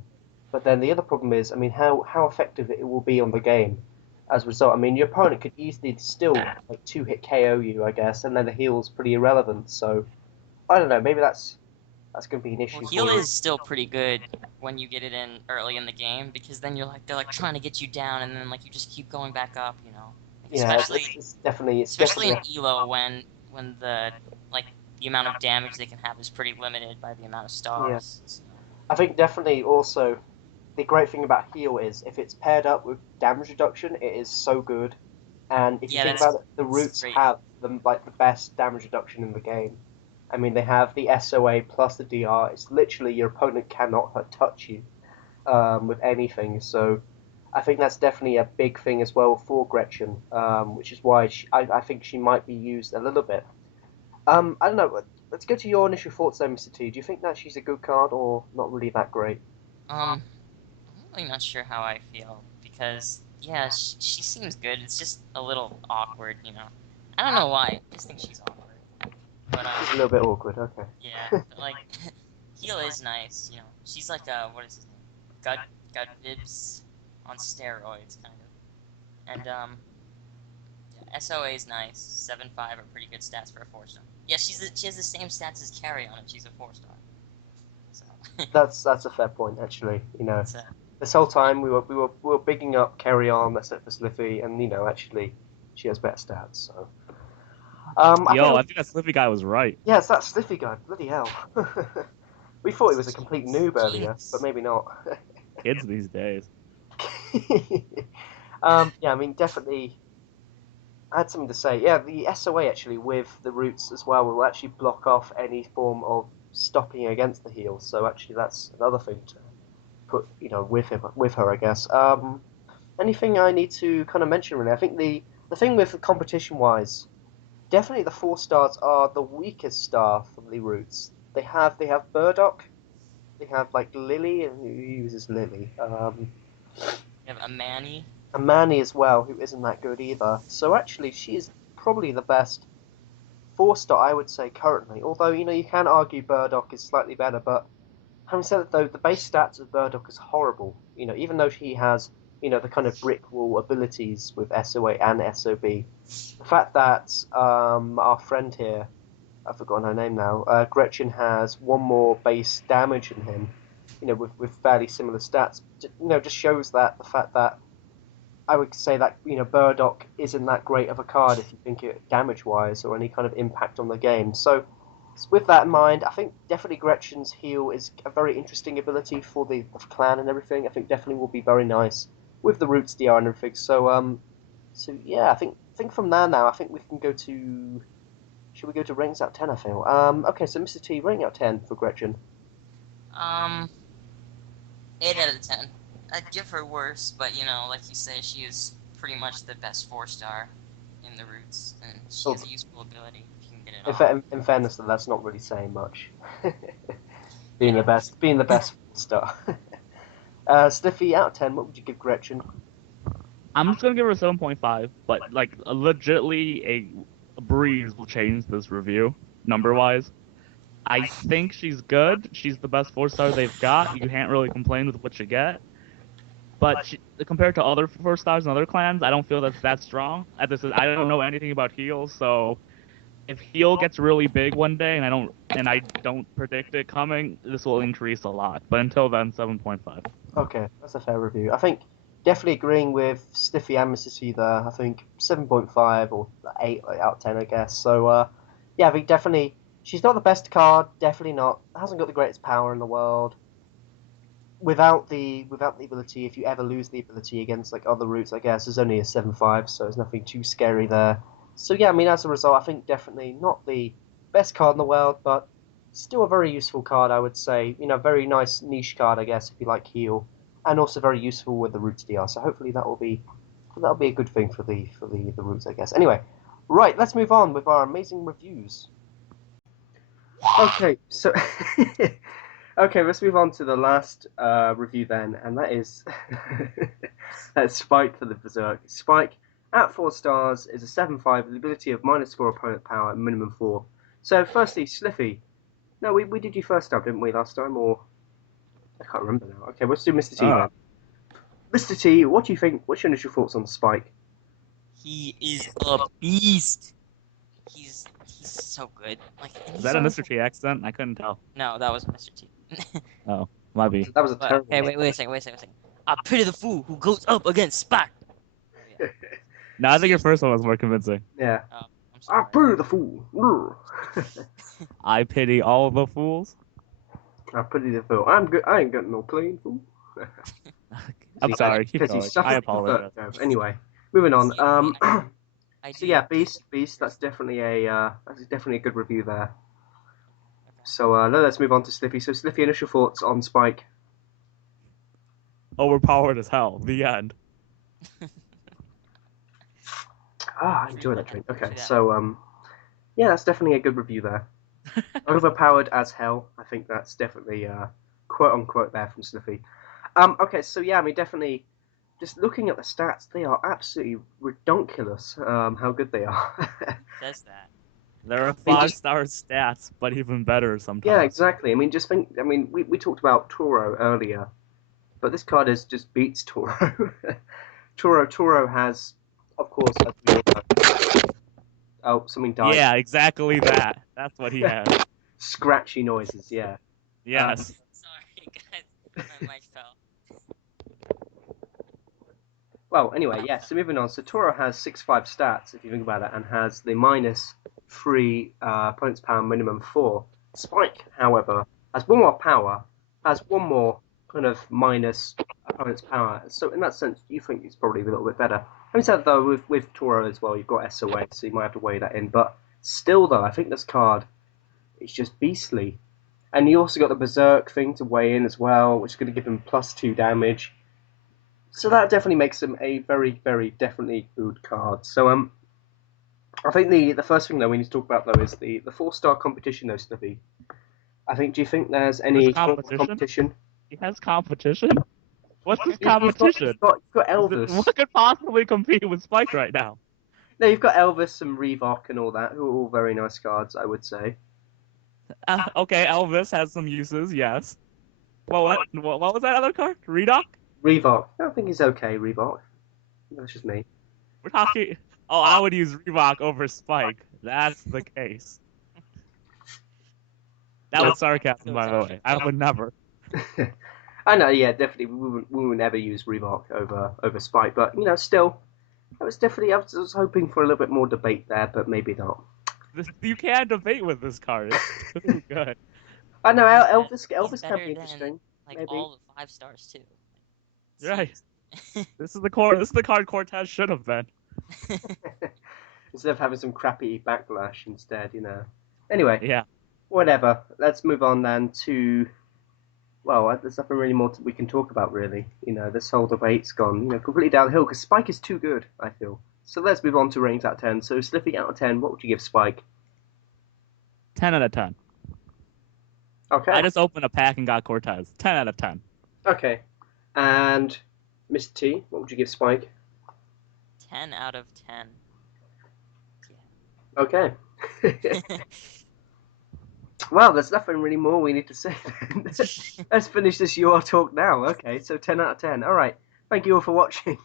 but then the other problem is, I mean, how effective it will be on the game. As a result, I mean, your opponent could easily still like 2-hit KO you, I guess, and then the heal's pretty irrelevant. So I don't know, maybe that's going to be an issue. Well, for heal you. is still pretty good when you get it in early in the game because then they're like trying to get you down and then like you just keep going back up, you know. Like, Yeah, especially it's definitely especially in Elo when the like the amount of damage they can have is pretty limited by the amount of stars. So. I think definitely also the great thing about heal is if it's paired up with damage reduction, it is so good. And if you think about it, the roots great. have the best damage reduction in the game. I mean, they have the SOA plus the DR. It's literally your opponent cannot touch you with anything. So I think that's definitely a big thing as well for Gretchen, which is why I think she might be used a little bit. I don't know. Let's go to your initial thoughts then, Mr. T. Do you think that she's a good card or not really that great? I'm really not sure how I feel because yeah, she seems good. It's just a little awkward, you know. I don't know why. I just think she's awkward. But It's a little bit awkward. Okay. yeah, but, like Heal is nice. You know, she's like what is his name? God Bibs on steroids, kind of. And yeah, SOA is nice. 7.5 are pretty good stats for a 4-star. Yeah, she has the same stats as Carry on it. She's a 4-star. So That's a fair point, actually. so This whole time we were bigging up Carry On, except for Sliffy, and actually she has better stats. So Yo, I think that Slippy guy was right. yeah, it's that Sliffy guy. Bloody hell. We thought he was a complete noob earlier, but Jinx. maybe not. Kids these days. Yeah, I mean, definitely. I had something to say. Yeah, the SOA actually with the roots as well will actually block off any form of stopping against the heals. So actually, that's another thing to put, with her, I guess. Anything I need to kind of mention really? I think the thing with competition wise, definitely the 4-stars are the weakest star from the roots. They have Burdock, they have like Lily, and who uses Lily? We have a Manny. And Manny as well, who isn't that good either. So actually, she is probably the best 4-star I would say currently. Although you can argue Burdock is slightly better, but having said that though, the base stats of Burdock is horrible. Even though he has the kind of brick wall abilities with SOA and SOB, the fact that our friend here, I've forgotten her name now, Gretchen has one more base damage than him, with fairly similar stats, just shows that the fact that I would say that Burdock isn't that great of a card if you think it damage-wise or any kind of impact on the game. So with that in mind, I think definitely Gretchen's heal is a very interesting ability for the clan and everything. I think definitely will be very nice with the roots DR and everything. So yeah, I think from there now, I think we can go to. Should we go to ratings out of 10? I feel. Okay, so Mr. T, rating out of 10 for Gretchen. Um, 8 out of 10. I'd give her worse, but like you say, she is pretty much the best 4-star in the roots, and she has a useful ability if you can get it off. In fairness, that's not really saying much. being Yeah. the best star. Stiffy, out of 10, what would you give Gretchen? I'm just gonna give her a 7.5, but like legitly a breeze will change this review number wise. I think she's good. She's the best 4-star they've got. You can't really complain with what you get. But compared to other 4-stars and other clans, I don't feel that's that strong. I don't know anything about heals, so if heal gets really big one day and I don't predict it coming, this will increase a lot. But until then, 7.5. Okay, that's a fair review. I think definitely agreeing with Stiffy and Mrs. T there. I think 7.5 or 8 out of 10, I guess. So, yeah, I think definitely she's not the best card. Definitely not. Hasn't got the greatest power in the world. Without the ability, if you ever lose the ability against like other routes, I guess there's only a 7.5, so there's nothing too scary there. So yeah, I mean as a result, I think definitely not the best card in the world, but still a very useful card, I would say. Very nice niche card, I guess, if you like heal, and also very useful with the roots DR. So hopefully that'll be a good thing for the roots, I guess. Anyway, right, let's move on with our amazing reviews. Okay, so okay, let's move on to the last review then, and that is that's Spike for the Berserk. Spike at 4 stars is a 7.5 with the ability of -4 opponent power at minimum 4. So firstly, Sliffy. No, we did you first up, didn't we, last time? Or I can't remember now. Okay, let's do Mr. T then. Mr. T, what do you think? What's your initial thoughts on Spike? He is a beast. He's so good. Like, and Is he's that a only Mr. T accent? I couldn't tell. No, that was Mr. T. Oh, might be. That was a But terrible. hey, wait a second. I pity the fool who goes up against Spock. Yeah. No, I think your first one was more convincing. Yeah. Oh, I'm I sorry. pity the fool. I pity all the fools. I pity the fool. I'm good. I ain't got no plane, fool. I'm sorry. Keep Because he going. suffered I the apologize. third job. Anyway, moving on. I So do. yeah, Beast. That's definitely a good review there. Okay. So now let's move on to Sliffy. So Sliffy, initial thoughts on Spike? Overpowered as hell. The end. I enjoy that drink. Okay, True that. so yeah, that's definitely a good review there. Overpowered as hell. I think that's definitely quote unquote there from Sliffy. Okay, so yeah, I mean definitely. Just looking at the stats, they are absolutely redonkulous. How good they are. Says that. There are I mean, just 5-star stats, but even better sometimes. yeah, exactly. I mean, just think. I mean, we talked about Toro earlier, but this card is just beats Toro. Toro has, of course, as we all know. Oh, something died. Yeah, exactly that. That's what he has. Scratchy noises. Yeah. Yes. Sorry, guys. My mic fell. Well, anyway, yeah. So moving on. So Toro has 6/5 stats, if you think about it, and has the -3 opponent's power minimum 4. Spike, however, has one more power, has one more kind of minus opponent's power. So in that sense, you think it's probably a little bit better. Having said that, though, with Toro as well, you've got SOA, so you might have to weigh that in. But still, though, I think this card is just beastly. And you also got the Berserk thing to weigh in as well, which is going to give him +2 damage. So that definitely makes him a very, very definitely good card. So I think the first thing that we need to talk about though is the 4-star competition though, Slippy. I think. Do you think there's any There's competition? competition? He has competition? What's this You've competition? got Elvis. What could possibly compete with Spike right now? No, you've got Elvis and Reebok and all that, who are all very nice cards, I would say. Okay, Elvis has some uses, yes. Well, what was that other card? Redoc? Reebok. I think he's okay. Reebok. That's just me. We're talking. Oh, I would use Reebok over Spike. That's the case. That was sarcasm, by the way. I would never. I know, yeah, definitely. We would never use Reebok over Spike, but still, I was definitely. I was hoping for a little bit more debate there, but maybe not. You can't debate with this card. It's too good. I know He's Elvis can better be than, interesting. Like Maybe. all the 5-stars too. Right. Jeez. This is the card Cortez should have been. Instead of having some crappy backlash instead, Anyway, Yeah. whatever. Let's move on then to. Well, there's nothing really more we can talk about, really. This whole debate's gone, completely downhill because Spike is too good, I feel. So let's move on to ratings out of 10. So, Slippy, out of 10, what would you give Spike? 10 out of 10. Okay. I just opened a pack and got Cortez. 10 out of 10. Okay. And Mr. T, what would you give Spike? 10 out of 10. Okay. Yeah. Well, there's nothing really more we need to say then. Let's finish this UR talk now. Okay, so 10 out of 10. All right. Thank you all for watching.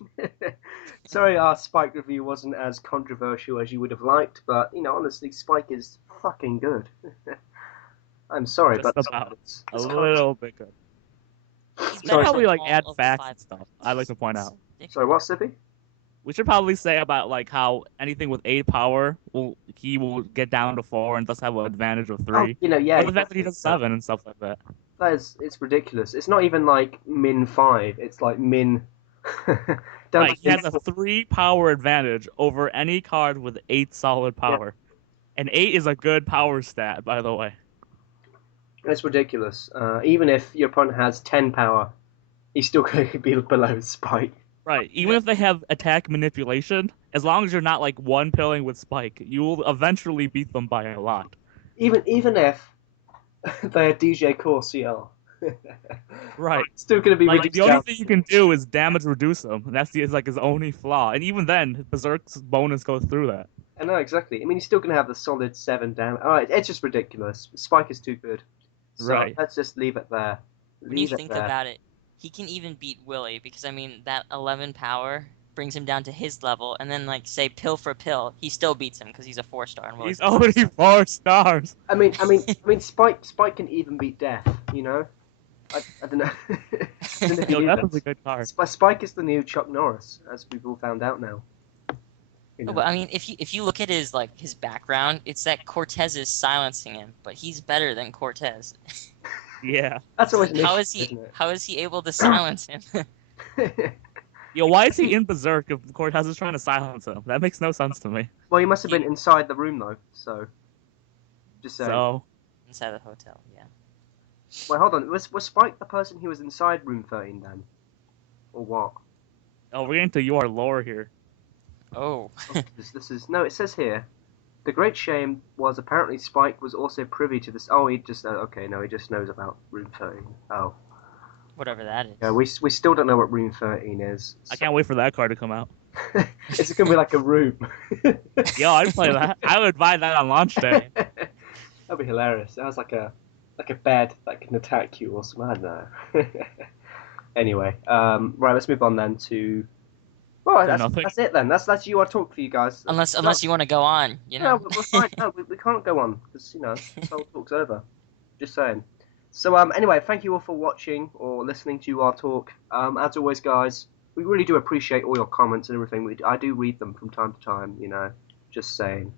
Sorry our Spike review wasn't as controversial as you would have liked, but, honestly, Spike is fucking good. I'm sorry, Just but about. it's A little bit good. We should Sorry. probably than add all of the facts 5 and stuff. I'd like to point out. Sorry, what, Slippy? We should probably say about how anything with 8 power he will get down to 4 and thus have an advantage of 3. Oh, yeah. But the fact that he does 7 and stuff like that. It's ridiculous. It's not even like min 5. It's like min. Down Right, to he has a min 3 power advantage over any card with 8 solid power. And 8 is a good power stat, by the way. It's ridiculous. Even if your opponent has 10 power, he's still going to be below Spike. Right, even if they have attack manipulation, as long as you're not one pilling with Spike, you will eventually beat them by a lot. Even if they're DJ Core CL. Right. Still going to be reduced the only down. thing you can do is damage reduce him. That's his only flaw. And even then, Berserk's bonus goes through that. I know, exactly. I mean, he's still going to have the solid 7 damage. Alright, it's just ridiculous. Spike is too good. So Right. let's just leave it there. When you think about it, he can even beat Willie because, that 11 power brings him down to his level, and then, say, pill for pill, he still beats him because he's a 4-star. And Willie's He's already 4 stars. I mean, Spike can even beat Death, I don't know. I don't know if you Yo, knew that that. was a good card. Spike is the new Chuck Norris, as we've all found out now. No, but if you look at his background, it's that Cortez is silencing him, but he's better than Cortez. Yeah. That's always an How issue, is he? isn't How is he able to silence him? it? Yo, why is he in Berserk if Cortez is trying to silence him? That makes no sense to me. Well, he must have been inside the room though, so just saying. So, Inside the hotel, yeah. Wait, hold on. Was Spike the person who was inside room 13 then, or what? we're getting to your lore here. Oh. This is no. It says here, the great shame was apparently Spike was also privy to this. Oh, he just okay. No, he just knows about room 13. Oh, Whatever that is. yeah. We still don't know what room 13 is. I can't wait for that card to come out. It's gonna be like a room. Yo, I'd play that. I would buy that on launch day. That'd be hilarious. It has like a bed that can attack you or something. I don't know. Anyway, right, let's move on then to. Well, nothing. that's it then. That's you. I talk for you guys. Unless you want to go on, you No, know. we're fine. No, we can't go on because this whole talk's over. Just saying. So anyway, thank you all for watching or listening to our talk. As always, guys, we really do appreciate all your comments and everything. I do read them from time to time. Just saying.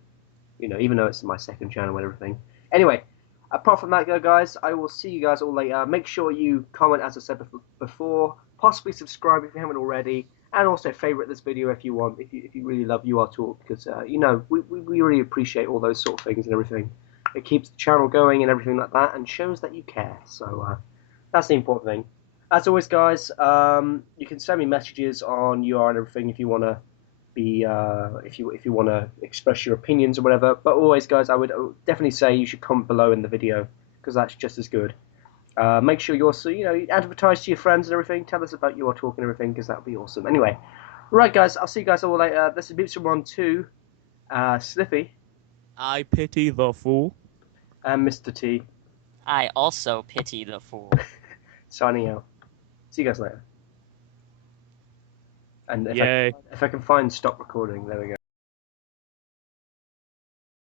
Even though it's my second channel and everything. Anyway, apart from that, guys, I will see you guys all later. Make sure you comment, as I said before. Possibly subscribe if you haven't already. And also favourite this video if you want, if you really love our talk, because we really appreciate all those sort of things and everything. It keeps the channel going and everything like that, and shows that you care. So that's the important thing. As always, guys, you can send me messages on UR and everything if you want to be if you want to express your opinions or whatever. But always, guys, I would definitely say you should comment below in the video because that's just as good. Make sure you also, advertise to your friends and everything. Tell us about your talk and everything, because that would be awesome. Anyway, right, guys, I'll see you guys all later. This is Beepster 2, Slippy, I pity the fool. and Mr. T, I also pity the fool. signing out. See you guys later. And Yay. if I can find stop recording, there we go.